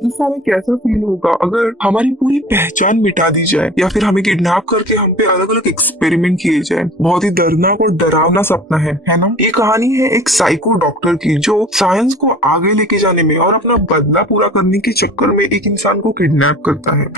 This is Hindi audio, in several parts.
इस समय कैसा फील होगा अगर हमारी पूरी पहचान मिटा दी जाए या फिर हमें किडनैप करके हम पे अलग अलग एक्सपेरिमेंट किए जाए। बहुत ही दर्दनाक और डरावना सपना है ना। ये कहानी है एक साइको डॉक्टर की जो साइंस को आगे लेके जाने में और अपना बदला पूरा करने के चक्कर में एक इंसान को किडनैप करता है।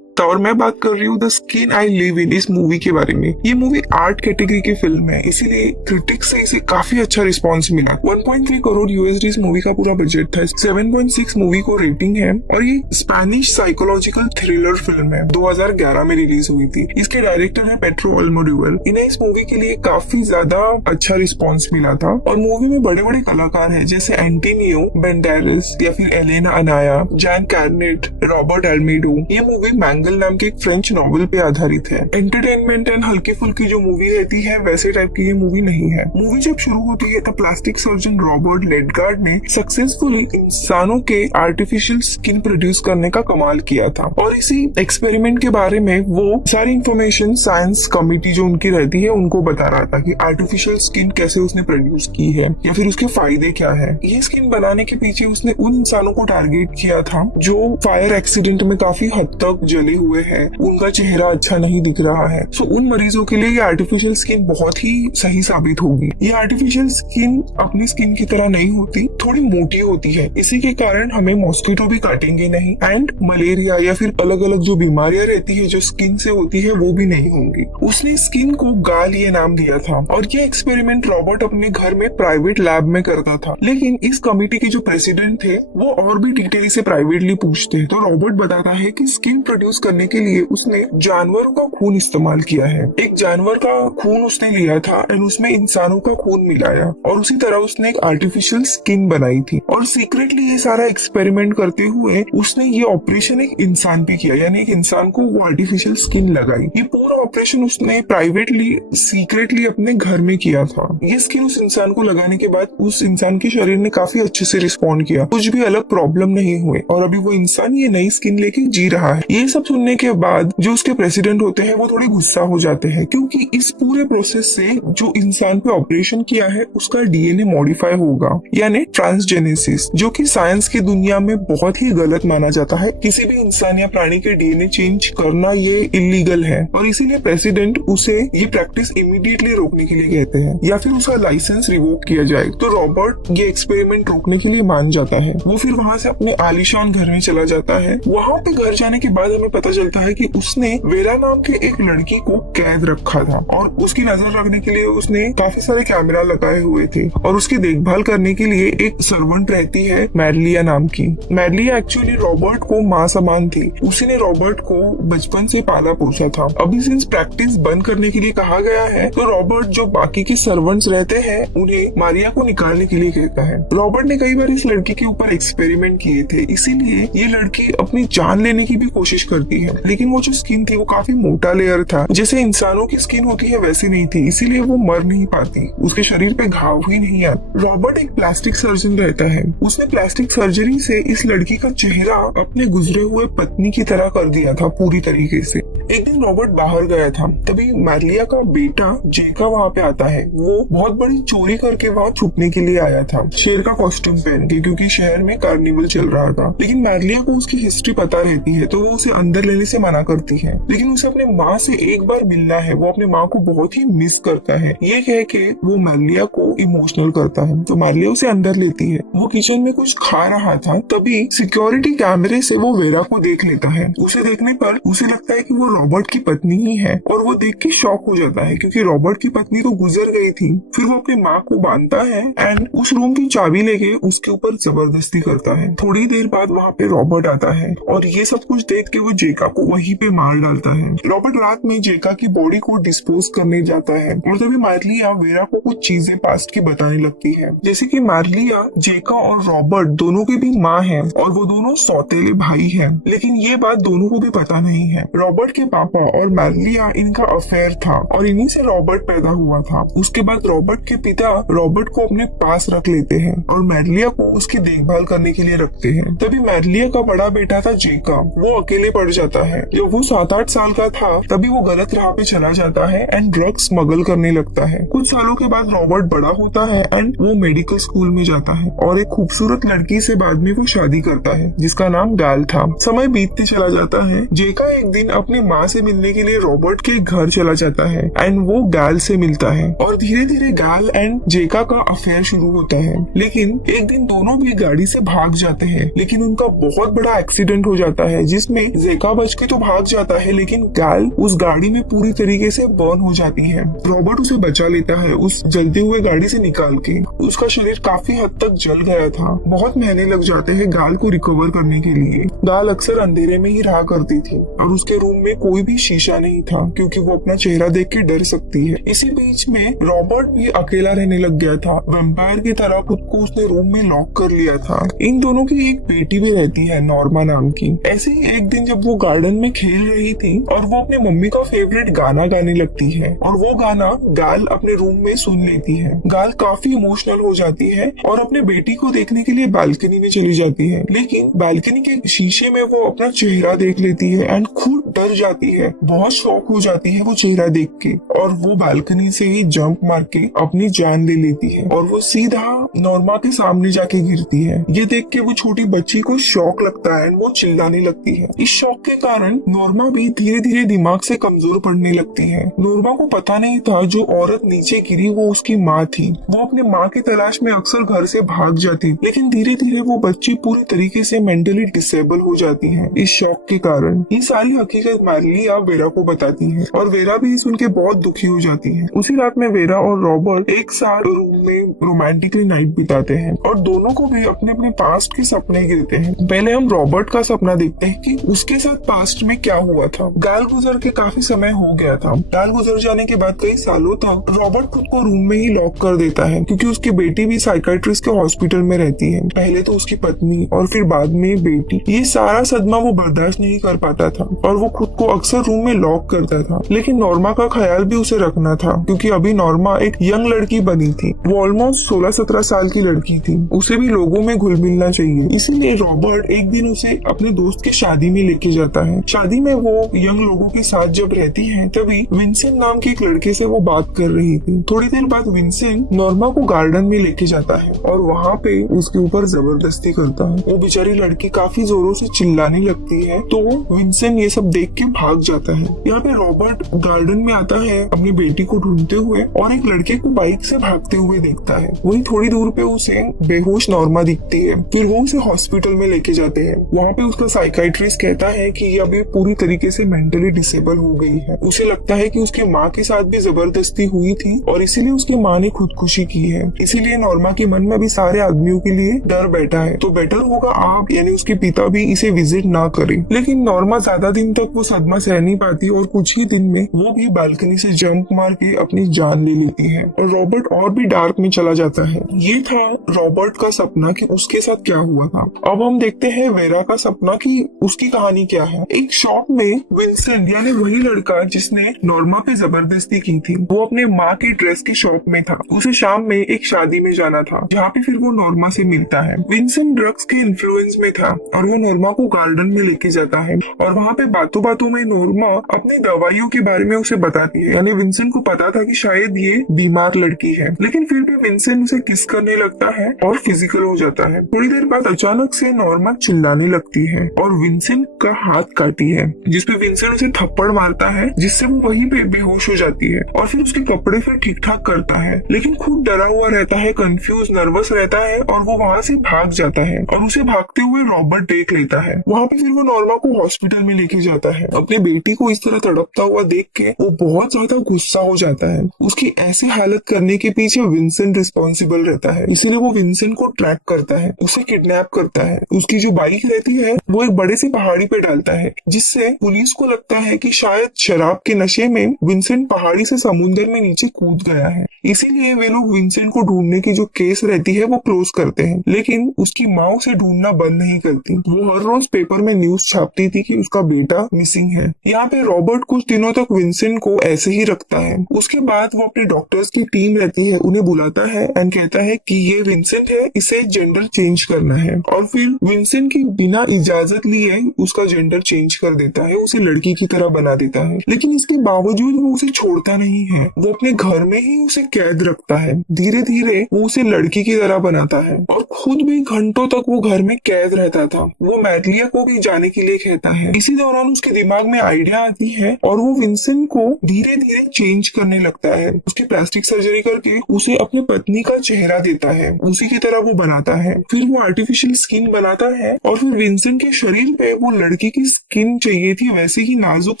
और मैं बात कर रही हूँ the skin I live in इस मूवी के बारे में। ये मूवी आर्ट कैटेगरी की फिल्म है, इसीलिए क्रिटिक्स से इसे काफी अच्छा रिस्पांस मिला। 1.3 करोड़ यूएसडी इस मूवी का पूरा बजट था। 7.6 मूवी को रेटिंग है और ये स्पेनिश साइकोलॉजिकल थ्रिलर फिल्म है। 2011 में रिलीज हुई थी। इसके डायरेक्टर है पेड्रो अल्मोडोवर। इन्हें इस मूवी के लिए काफी ज्यादा अच्छा रिस्पॉन्स मिला था और मूवी में बड़े बड़े कलाकार है जैसे एंटोनियो बेंडेरेस या फिर एलेना अनाया, जैन कार्नेट, रॉबर्ट एल्मेडो। ये मूवी नाम के एक फ्रेंच नॉवेल पे आधारित है। एंटरटेनमेंट एंड हल्की फुल्की जो मूवी रहती है वैसे टाइप की ये मूवी नहीं है। मूवी जब शुरू होती है तब प्लास्टिक सर्जन रॉबर्ट लेडगार्ड ने सक्सेसफुली इंसानों के आर्टिफिशियल स्किन प्रोड्यूस करने का कमाल किया था और इसी एक्सपेरिमेंट के बारे में वो सारी इंफॉर्मेशन साइंस कमिटी जो उनकी रहती है उनको बता रहा था कि आर्टिफिशियल स्किन कैसे उसने प्रोड्यूस की है या फिर उसके फायदे क्या है। ये स्किन बनाने के पीछे उसने उन इंसानों को टारगेट किया था जो फायर एक्सीडेंट में काफी हद तक जले हुए हैं, उनका चेहरा अच्छा नहीं दिख रहा है। सो उन मरीजों के लिए ये आर्टिफिशियल स्किन बहुत ही सही साबित होगी। ये आर्टिफिशियल स्किन अपनी स्किन की तरह नहीं होती, थोड़ी मोटी होती है। इसी के कारण हमें मॉस्किटो भी काटेंगे नहीं एंड मलेरिया या फिर अलग अलग जो बीमारियां रहती है जो स्किन से होती है वो भी नहीं होंगी। उसने स्किन को गाल ये नाम दिया था और ये एक्सपेरिमेंट रॉबर्ट अपने घर में प्राइवेट लैब में करता था। लेकिन इस कमेटी के जो प्रेसिडेंट थे वो और भी डिटेल से प्राइवेटली पूछते हैं। तो रॉबर्ट बताता है कि स्किन प्रोड्यूस करने के लिए उसने जानवरों का खून इस्तेमाल किया है। एक जानवर का खून उसने लिया था एंड उसमें इंसानों का खून मिलाया और उसी तरह उसने एक आर्टिफिशियल स्किन बनाई थी और सीक्रेटली ये सारा एक्सपेरिमेंट करते हुए उसने ये ऑपरेशन एक इंसान पे किया, यानी एक इंसान को वो आर्टिफिशियल स्किन लगाई। ये पूरा ऑपरेशन उसने प्राइवेटली सीक्रेटली अपने घर में किया था। ये स्किन उस इंसान को लगाने के बाद उस इंसान के शरीर ने काफी अच्छे से रिस्पॉन्ड किया, कुछ भी अलग प्रॉब्लम नहीं हुए और अभी वो इंसान ये नई स्किन लेके जी रहा है। ये सब सुनने के बाद जो उसके प्रेसिडेंट होते हैं वो थोड़े गुस्सा हो जाते हैं क्योंकि इस पूरे प्रोसेस से जो इंसान पे ऑपरेशन किया है उसका डीएनए मॉडिफाई होगा, यानी ट्रांसजेनेसिस, जो कि साइंस की दुनिया में बहुत ही गलत माना जाता है। किसी भी इंसान या प्राणी के डीएनए चेंज करना ये इलीगल है और इसीलिए प्रेसिडेंट उसे ये प्रैक्टिस इमीडिएटली रोकने के लिए कहते हैं या फिर उसका लाइसेंस रिवोक किया जाए। तो रॉबर्ट ये एक्सपेरिमेंट रोकने के लिए मान जाता है। वो फिर वहाँ से अपने आलीशान घर में चला जाता है। वहाँ पे घर जाने के बाद हमें पता चलता है कि उसने वेरा नाम के एक लड़की को कैद रखा था और उसकी नजर रखने के लिए उसने काफी सारे कैमरा लगाए हुए थे और उसकी देखभाल करने के लिए एक सर्वेंट रहती है मैरलिया नाम की। मैरलिया एक्चुअली रॉबर्ट को माँ समान थी। उसी ने रॉबर्ट को बचपन से पाला पोसा था। अभी सिंस प्रैक्टिस बंद करने के लिए कहा गया है तो रॉबर्ट जो बाकी के सर्वेंट्स रहते हैं उन्हें मारिया को निकालने के लिए कहता है। रॉबर्ट ने कई बार इस लड़की के ऊपर एक्सपेरिमेंट किए थे, इसीलिए ये लड़की अपनी जान लेने की भी कोशिश करती है। लेकिन वो जो स्किन थी वो काफी मोटा लेयर था, जैसे इंसानों की स्किन होती है वैसी नहीं थी, इसीलिए वो मर नहीं पाती, उसके शरीर पे घाव ही नहीं आते। रॉबर्ट एक प्लास्टिक सर्जन रहता है। उसने प्लास्टिक सर्जरी से इस लड़की का चेहरा अपने गुजरे हुए पत्नी की तरह कर दिया था पूरी तरीके से। एक दिन रॉबर्ट बाहर गया था, तभी मैरलिया का बेटा जेका वहाँ पे आता है। वो बहुत बड़ी चोरी करके वहाँ छुपने के लिए आया था, शेर का कॉस्ट्यूम पहन के, क्योंकि शहर में कार्निवल चल रहा था। लेकिन मैरलिया को उसकी हिस्ट्री पता रहती है तो वो उसे अंदर लेने से मना करती है। लेकिन उसे अपने माँ से एक बार मिलना है, वो अपनी माँ को बहुत ही मिस करता है। ये कह के वो मैरलिया को इमोशनल करता है तो मैरलिया उसे अंदर लेती है। वो किचन में कुछ खा रहा था, तभी सिक्योरिटी कैमरे से वो वेरा को देख लेता है। उसे देखने पर उसे लगता है कि वो रॉबर्ट की पत्नी ही है और वो देख के शॉक हो जाता है क्योंकि रॉबर्ट की पत्नी तो गुजर गई थी। फिर वो अपनी माँ को बांधता है एंड उस रूम की चाबी लेके उसके ऊपर जबरदस्ती करता है। थोड़ी देर बाद वहाँ पे रॉबर्ट आता है और ये सब कुछ देख के वो जेका को वहीं पे मार डालता है। रॉबर्ट रात में जेका की बॉडी को डिस्पोज करने जाता है और तभी मैरलिया वेरा को कुछ चीजें पास्ट की बताने लगती है, जैसे कि मैरलिया जेका और रॉबर्ट दोनों की भी माँ है और वो दोनों सौतेले भाई हैं। लेकिन ये बात दोनों को भी पता नहीं है। रॉबर्ट के के पापा और मैरलिया इनका अफेयर था और इन्हीं से रॉबर्ट पैदा हुआ था। उसके बाद रॉबर्ट के पिता रॉबर्ट को अपने पास रख लेते हैं और मैरलिया को उसकी देखभाल करने के लिए रखते हैं। तभी मैरलिया का बड़ा बेटा था जेकब, वो अकेले पड़ जाता है। जब वो 7-8 साल का था तभी वो गलत राह पे चला जाता है एंड ड्रग्स स्मगल करने लगता है। कुछ सालों के बाद रॉबर्ट बड़ा होता है एंड वो मेडिकल स्कूल में जाता है और एक खूबसूरत लड़की से बाद में वो शादी करता है जिसका नाम गैल था। समय बीतते चला जाता है। जेका एक दिन अपनी माँ से मिलने के लिए रॉबर्ट के घर चला जाता है एंड वो गैल से मिलता है और धीरे धीरे गैल एंड जेका का अफेयर शुरू होता है। लेकिन एक दिन दोनों भी गाड़ी से भाग जाते हैं, लेकिन उनका बहुत बड़ा एक्सीडेंट हो जाता है जिसमें जेका बच के तो भाग जाता है लेकिन गैल उस गाड़ी में पूरी तरीके से बर्न हो जाती है। रॉबर्ट उसे बचा लेता है उस जलते हुए गाड़ी से निकाल के। उसका शरीर काफी हद तक जल गया था। बहुत महीने लग जाते हैं गाल को रिकवर करने के लिए। गाल अक्सर अंधेरे में ही रहा करती थी और उसके रूम में कोई भी शीशा नहीं था क्योंकि वो अपना चेहरा देख के डर सकती है। इसी बीच में रॉबर्ट भी अकेला रहने लग गया था। वैम्पायर की तरह खुद को उसने रूम में लॉक कर लिया था। इन दोनों की एक बेटी भी रहती है नॉर्मा नाम की। ऐसे ही एक दिन जब वो गार्डन में खेल रही थी और वो अपनी मम्मी का फेवरेट गाना गाने लगती है और वो गाना गाल अपने रूम में सुन लेती है। गाल काफी इमोशनल हो जाती है और अपने बेटी को देखने के लिए बालकनी में चली जाती है, लेकिन बालकनी के शीशे में वो अपना चेहरा देख लेती है एंड खुद डर जाती है। बहुत शॉक हो जाती है वो चेहरा देख के और वो बालकनी से ही जंप मार के अपनी जान ले लेती है और वो सीधा नॉर्मा के सामने जाके गिरती है। ये देख के वो छोटी बच्ची को शॉक लगता है, वो चिल्लाने लगती है। इस शॉक के कारण नॉर्मा भी धीरे धीरे दिमाग से कमजोर पड़ने लगती है। नॉर्मा को पता नहीं था जो औरत नीचे गिरी वो उसकी माँ थी। वो अपने माँ की तलाश में अक्सर घर से भाग जाती, लेकिन धीरे धीरे वो बच्ची पूरी तरीके से मेंटली डिसेबल हो जाती है इस शॉक के कारण। ये सारी हकीकत मैरलिया वेरा को बताती है और वेरा भी सुन के बहुत दुखी हो जाती है। उसी रात में वेरा और रॉबर्ट एक साथ रूम में रोमांटिकली नाइट बिताते हैं और दोनों को भी अपने अपने पास्ट के सपने गिरते हैं। पहले हम रॉबर्ट का सपना देखते हैं कि उसके साथ पास्ट में क्या हुआ था। गाल गुजर के काफी समय हो गया था। गाल गुजर जाने के बाद कई सालों तक रॉबर्ट खुद को रूम में ही लॉक कर देता है क्योंकि उसकी बेटी भी साइकाइट्रिस्ट के हॉस्पिटल में रहती है। पहले तो उसकी पत्नी और फिर बाद में बेटी। ये सारा सदमा वो बर्दाश्त नहीं कर पाता था और वो खुद को अक्सर रूम में लॉक करता था। लेकिन नॉर्मा का ख्याल भी उसे रखना था क्योंकि अभी नॉर्मा एक यंग लड़की बनी थी। वो ऑलमोस्ट 16-17 साल की लड़की थी। उसे भी लोगों में घुल मिलना चाहिए। इसीलिए रॉबर्ट एक दिन उसे अपने दोस्त की शादी में लेके जाता है। शादी में वो यंग लोगों के साथ जब रहती है तभी विंसेंट नाम के एक लड़के से वो बात कर रही थी। थोड़ी देर बाद विंसेंट नॉर्मा को गार्डन में लेके जाता है और वहाँ पे उसके ऊपर जबरदस्ती करता है। वो बेचारी लड़की काफी जोरों से चिल्लाने लगती है तो विंसेंट ये सब देख के भाग जाता है। यहाँ पे रॉबर्ट गार्डन में आता है अपनी बेटी को ढूंढते हुए और एक लड़के को बाइक से भागते हुए देखता है। वही थोड़ी दूर पे उसे बेहोश नॉर्मा दिखती है। फिर वो उसे हॉस्पिटल में लेके जाते हैं। वहाँ पे उसका साइकाइट्रिस्ट कहता है कि ये अभी पूरी तरीके से मेंटली डिसेबल हो गई है। उसे लगता है कि उसकी माँ के साथ भी जबरदस्ती हुई थी और इसीलिए उसकी माँ ने खुदकुशी की है। इसीलिए नॉर्मा के मन में भी सारे आदमियों के लिए डर बैठा है। तो बेटर होगा आप यानी उसके पिता भी इसे विजिट ना करें। लेकिन नॉर्मा ज्यादा दिन तक वो सदमा सह नहीं पाती और कुछ ही दिन में वो भी बालकनी से जंप मार के अपनी जान ले लेती है और रॉबर्ट और भी डार्क में चला जाता है। ये था रॉबर्ट का सपना कि उसके साथ क्या हुआ था। अब हम देखते हैं वेरा का सपना कि उसकी कहानी क्या है। एक शॉप में विंसेंट यानी वही लड़का जिसने नॉर्मा पे जबरदस्ती की थी वो अपने माँ की ड्रेस की शॉप में था। उसे शाम में एक शादी में जाना था जहाँ पे फिर वो नॉर्मा से मिलता है। विंसेंट ड्रग्स के इन्फ्लुएंस में था और वो नॉर्मा को गार्डन में लेके जाता है और वहाँ पे बातों बातों में नॉर्मा अपनी दवाइयों के बारे में उसे बताती है। यानी विंसेंट को पता था कि शायद ये बीमार लड़की है, लेकिन फिर भी विंसेंट उसे किस करने लगता है और फिजिकल हो जाता है। थोड़ी देर बाद अचानक से नॉर्मा चिल्लाने लगती है और विंसेंट का हाथ काटी है जिसपे विंसेंट उसे थप्पड़ मारता है जिससे वो वहीं पे बेहोश हो जाती है और फिर उसके कपड़े फिर ठीक ठाक करता है, लेकिन खुद डरा हुआ रहता है, कंफ्यूज नर्वस रहता है और वो वहाँ से भाग जाता है और उसे भागते हुए रॉबर्ट देख लेता है। वहाँ पे फिर वो नॉर्मा को हॉस्पिटल में लेके जाता है। अपनी बेटी को इस तरह तड़पता हुआ देख के वो बहुत ज्यादा गुस्सा हो जाता है। उसकी ऐसी हालत करने के पीछे विंसेंट रिस्पॉन्सिबल रहता है, इसीलिए वो विंसेंट को ट्रैक करता है, उसे किडनैप करता है। उसकी जो बाइक रहती है वो एक बड़े से पहाड़ी पे डालता है जिससे पुलिस को लगता है कि शायद शराब के नशे में विंसेंट पहाड़ी से समुद्र में नीचे कूद गया है। इसीलिए वे लोग विंसेंट को ढूंढने की जो केस रहती है वो क्लोज करते हैं, लेकिन उसकी माँ उसे ढूंढना बंद नहीं करती। वो हर रोज पेपर में न्यूज छापती थी कि उसका बेटा मिसिंग है। यहाँ पे रॉबर्ट कुछ दिनों तक विंसेंट को ऐसे ही रखता है। उसके बाद वो अपने डॉक्टर्स की टीम रहती है उन्हें बुलाता है एंड कहता है कि ये विंसेंट है, इसे जेंडर चेंज करना है। और फिर विंसेंट की बिना इजाजत लिए उसका जेंडर चेंज कर देता है, उसे लड़की की तरह बना देता है। लेकिन इसके बावजूद वो उसे छोड़ता नहीं है, वो अपने घर में ही उसे कैद रखता है। धीरे धीरे वो उसे लड़की की तरह बनाता है और खुद भी घंटों तक वो घर में कैद रहता था। वो मैडलिया को भी जाने के लिए कहता है। इसी दौरान उसके दिमाग में आइडिया आती है और वो विंसेंट को धीरे धीरे चेंज करने लगता है। उसकी प्लास्टिक सर्जरी करके उसे अपनी पत्नी का चेहरा देता है, उसी की तरह वो बनाता है। फिर वो आर्टिफिशियल स्किन बनाता है और फिर विंसेंट के शरीर पे वो लड़की की स्किन चाहिए थी वैसे ही नाजुक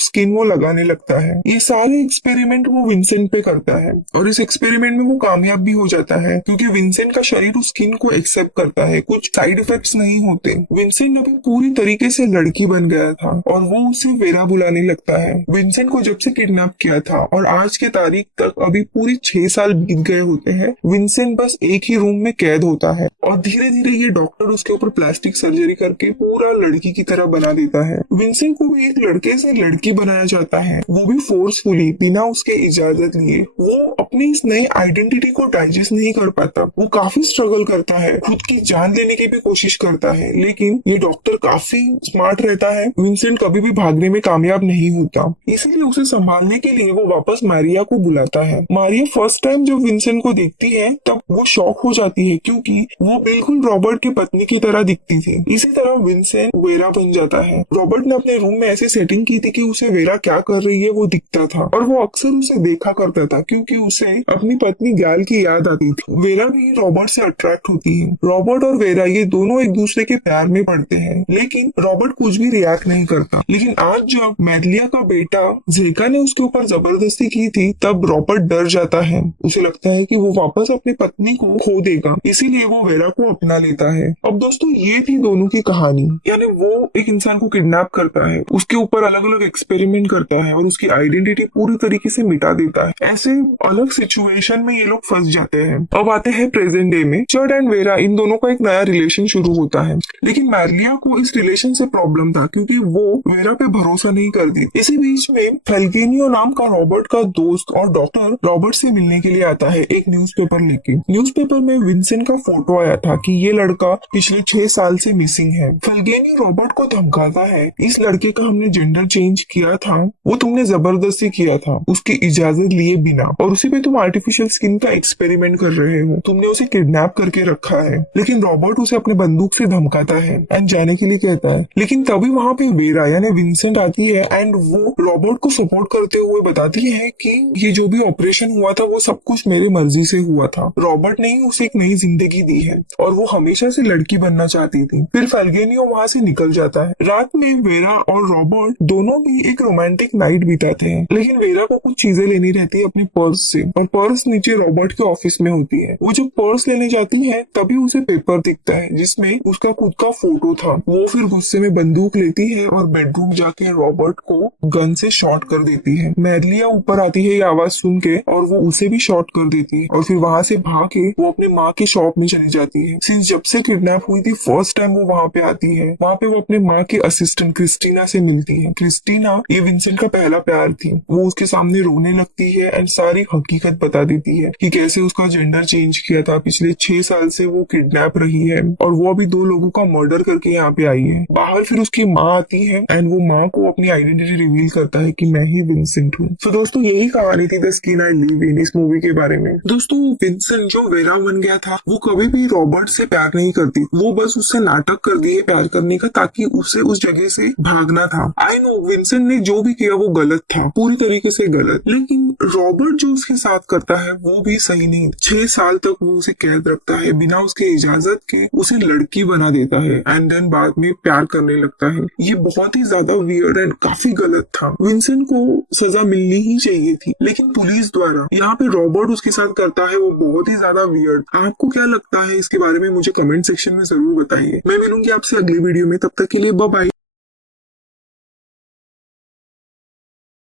स्किन वो लगाने लगता है। ये सारे एक्सपेरिमेंट वो विंसेंट पे करता है और इस एक्सपेरिमेंट में वो कामयाब भी हो जाता है क्योंकि विंसेंट का शरीर उस स्किन को एक्सेप्ट करता है, कुछ साइड इफेक्ट्स नहीं होते। विंसेंट अभी पूरी तरीके से लड़की बन गया था और वो उसे वेरा बुलाने लगता है। विंसेंट को जब से किडनैप किया था और आज के तारीख तक अभी पूरी 6 साल बीत गए होते हैं, विंसेंट बस एक ही रूम में कैद होता है और धीरे धीरे ये डॉक्टर उसके ऊपर प्लास्टिक सर्जरी करके पूरा लड़की की तरह बना देता है। विंसेंट को भी एक लड़के से लड़की बनाया जाता है, वो भी फोर्सफुली, बिना उसके इजाजत लिए। वो अपनी इस नई आइडेंटिटी को डाइजेस्ट नहीं कर पाता, वो काफी स्ट्रगल करता है, खुद की जान लेने की भी कोशिश करता है। लेकिन ये डॉक्टर काफी स्मार्ट रहता है, विंसेंट कभी भी भागने में कामयाब नहीं होता। इसीलिए उसे संभालने के लिए वो वापस मारिया को बुलाता है। मारिया फर्स्ट टाइम जब विंसेंट को देखती है तब वो शॉक हो जाती है क्योंकि वो बिल्कुल रॉबर्ट की पत्नी की तरह दिखती थी। इसी तरह विंसेंट वेरा बन जाता है। रॉबर्ट ने अपने रूम में ऐसी सेटिंग की थी कि उसे वेरा क्या कर रही है वो दिखता था और वो अक्सर उसे देखा करता था क्योंकि उसे अपनी पत्नी गैल की याद आती थी। वेरा भी रॉबर्ट से अट्रैक्ट होती है। रॉबर्ट और वेरा ये दोनों एक दूसरे के प्यार में पड़ते हैं, लेकिन रॉबर्ट कुछ भी रिएक्ट नहीं करता। लेकिन आज जब मैडलिया का बेटा जेका ने उसके ऊपर जबरदस्ती की थी तब रॉबर्ट डर जाता है। उसे लगता है कि वो वापस अपनी पत्नी को खो देगा, इसीलिए वो वेरा को अपना लेता है। अब दोस्तों ये थी दोनों की कहानी। यानी वो एक इंसान को किडनैप करता है, उसके ऊपर अलग अलग एक्सपेरिमेंट करता है और उसकी आइडेंटिटी पूरी तरीके से मिटा देता है। ऐसे अलग सिचुएशन में ये लोग फंस जाते हैं। अब आते हैं प्रेजेंट डे में। चड एंड वेरा इन दोनों का एक नया रिलेशन शुरू होता है, लेकिन मैडलिया को इस रिलेशन से प्रॉब्लम था क्योंकि वो वेरा पे भरोसा नहीं करती। इसी बीच में फेल्केनियो नाम का रॉबर्ट का दोस्त और डॉक्टर रॉबर्ट से मिलने के लिए आता है एक न्यूज़पेपर लेके। न्यूज़पेपर में विंसेंट का फोटो आया था कि ये लड़का पिछले 6 साल से मिसिंग है। फेल्केनियो रॉबर्ट को धमकाता है, इस लड़के का हमने जेंडर चेंज किया था, वो तुमने जबरदस्ती किया था उसकी इजाजत लिए बिना, और उसी पे तुम आर्टिफिशियल स्किन का एक्सपेरिमेंट कर रहे हो, तुमने उसे किडनैप करके रखा है। लेकिन रॉबर्ट उसे अपने बंदूक से धमकाता है एंड जाने के लिए कहता है। लेकिन तभी वहाँ पे वेरा यानी विंसेंट आती है एंड वो रॉबर्ट को सपोर्ट करते हुए बताती है कि ये जो भी ऑपरेशन हुआ था वो सब कुछ मेरे मर्जी से हुआ था, रॉबर्ट ने ही उसे एक नई जिंदगी दी है और वो हमेशा से लड़की बनना चाहती थी। फिर फेल्केनियो वहाँ से निकल जाता है। रात में वेरा और रॉबर्ट दोनों भी एक रोमांटिक नाइट बिताते हैं, लेकिन वेरा को कुछ चीजें लेनी रहती है अपनी पर्स से और पर्स नीचे रॉबर्ट के ऑफिस में होती है। वो जब पर्स लेने जाती है तभी उसे पेपर दिखता है जिसमें उसका खुद का फोटो था। वो फिर गुस्से में बंदूक लेती है और बेडरूम जाके रॉबर्ट को गन से शॉट कर देती है। मैडलिया ऊपर आती है ये आवाज सुन के और वो उसे भी शॉट कर देती है और फिर वहाँ से भाग के वो अपने माँ की शॉप में चली जाती है। सिंस जब से किडनैप हुई थी फर्स्ट टाइम वो वहाँ पे आती है। वहाँ पे वो अपने माँ की असिस्टेंट क्रिस्टीना से मिलती है। क्रिस्टीना ये विंसेंट का पहला प्यार थी। वो उसके सामने रोने लगती है एंड सारी हकीकत बता देती है कि कैसे उसका जेंडर चेंज किया था, पिछले 6 साल से वो किडनैप रही है और वो अभी 2 लोगों का मर्डर करके यहाँ पे आई है। बाहर फिर उसकी माँ आती है एंड वो माँ को अपनी आइडेंटिटी रिवील करता है कि मैं ही विंसेंट हूँ। तो दोस्तों यही कहानी थी the skin I live in इस मूवी के बारे में। दोस्तों विंसेंट जो वेरा बन गया था वो कभी भी रॉबर्ट से प्यार नहीं करती, वो बस उससे नाटक कर दिए प्यार करने का ताकि उसे उस जगह से भागना था। आई नो विंसेंट ने जो भी किया वो गलत था, पूरी तरीके से गलत, लेकिन रॉबर्ट जो उसके साथ करता है वो भी सही नहीं। 6 साल तक वो उसे कैद रखता है, बिना उसके इजाजत के उसे लड़की बना देता है एंड देन बाद में प्यार करने लगता है। ये बहुत ही ज्यादा वियर्ड एंड काफी गलत था। विंसेंट को सजा मिलनी ही चाहिए थी, लेकिन पुलिस द्वारा यहाँ पे रॉबर्ट उसके साथ करता है वो बहुत ही ज्यादा वियर्ड। आपको क्या लगता है इसके बारे में मुझे कमेंट सेक्शन में जरूर बताइए। मैं मिलूंगी आपसे अगली वीडियो में, तब तक के लिए बाय बाय।